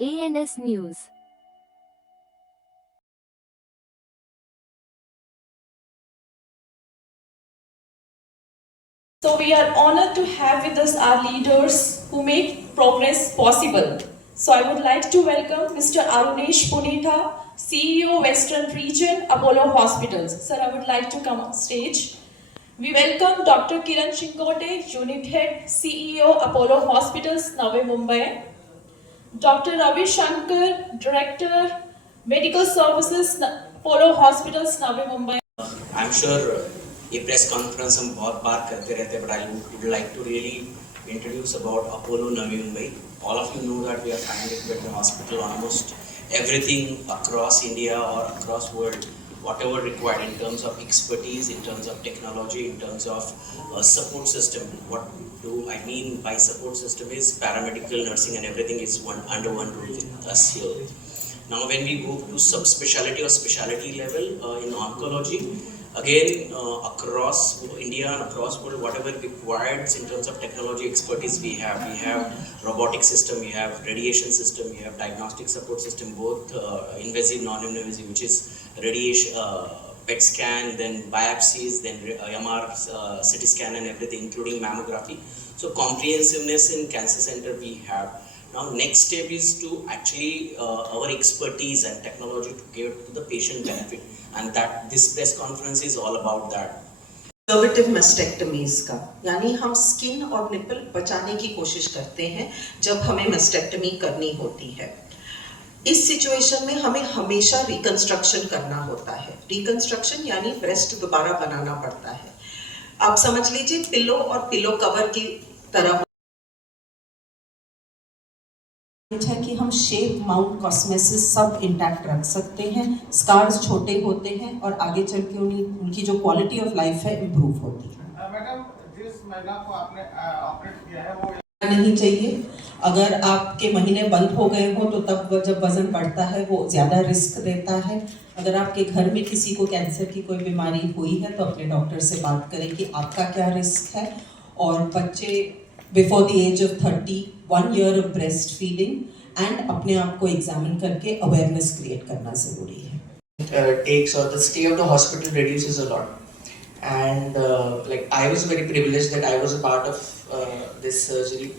ANS News. So we are honored to have with us our leaders who make progress possible. So I would like to welcome Mr. Arunesh Punitha, CEO Western Region, Apollo Hospitals. Sir, I would like to come on stage. We welcome Dr. Kiran Chinkote, Unit Head, CEO, Apollo Hospitals, Navi Mumbai. Dr. Ravi Shankar, Director, Medical Services, Apollo Hospitals, Navi Mumbai. I'm sure ये press conference हम बहुत बार करते रहते हैं, but I would like to really introduce about Apollo Navi Mumbai. All of you know that we are 500-bed hospital, almost everything across India or across world, whatever required in terms of expertise, in terms of technology, in terms of support system. What do I mean by support system is paramedical, nursing and everything is under one roof with us here. Now when we go to subspecialty or specialty level in oncology, again across India and across world, whatever required in terms of technology expertise we have robotic system, we have radiation system, we have diagnostic support system, both invasive, non-invasive, which is radiation, PET scan, then biopsies, then MR, CT scan and everything, including mammography. So comprehensiveness in cancer center we have. Now next step is to actually our expertise and technology to give to the patient benefit, and that this press conference is all about that. Conservative mastectomies का यानी हम skin और nipple बचाने की कोशिश करते हैं जब हमें मेस्टेक्टमी करनी होती है। इस सिचुएशन में हमें हमेशा रिकंस्ट्रक्शन करना होता है। रिकंस्ट्रक्शन यानी ब्रेस्ट दोबारा बनाना पड़ता है। आप समझ लीजिए पिलो और पिलो कवर की तरह है कि हम शेप, माउंट, कॉस्मेसिस सब इंटैक्ट रख सकते हैं। स्कार्स छोटे होते हैं और आगे चल के उनकी जो क्वालिटी ऑफ लाइफ है इम्प्रूव होती है। मैडम, जिस महिला को आपने ऑपरेट किया है वो नहीं चाहिए। अगर आपके महीने बंद हो गए हो तो तब जब वजन बढ़ता है वो ज़्यादा रिस्क देता है। अगर आपके घर में किसी को कैंसर की कोई बीमारी हुई है तो अपने डॉक्टर से बात करें कि आपका क्या रिस्क है। और बच्चे before the age of 30 1 year of breast feeding and अपने आप को एग्जामिन करके अवेयरनेस क्रिएट करना ज़रूरी है। Takes or the stay of the hospital reduces a lot, and like I was very privileged that I was a part of this surgery,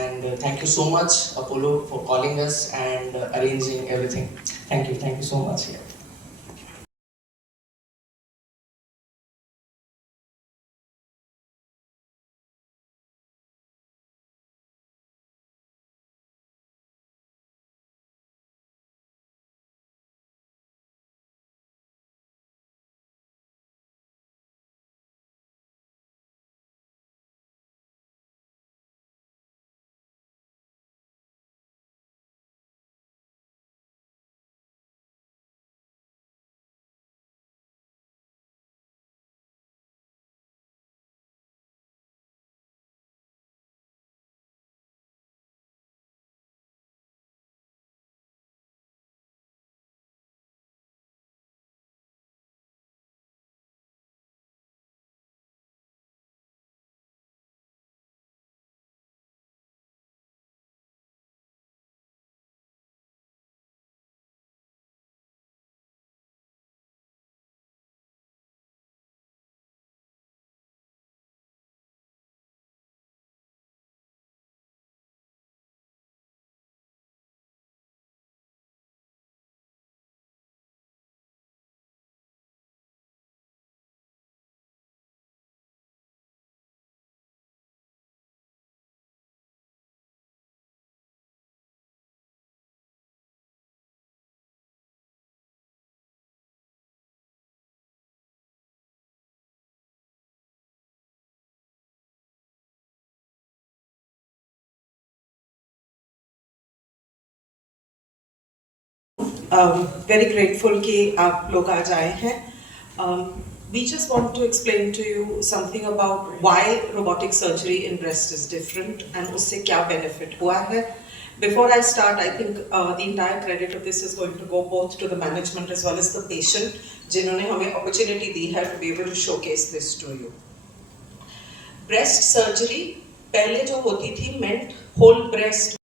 and thank you so much Apollo for calling us and arranging everything. Thank you so much. Yeah. Very grateful कि आप लोग आज आए हैं। We just want to explain to you something about why robotic surgery in breast is different and उससे क्या benefit हुआ है। Before I start, I think the entire credit of this is going to go both to the management as well as the patient, जिन्होंने हमें opportunity दी है to be able to showcase this to you. Breast surgery पहले जो होती थी meant whole breast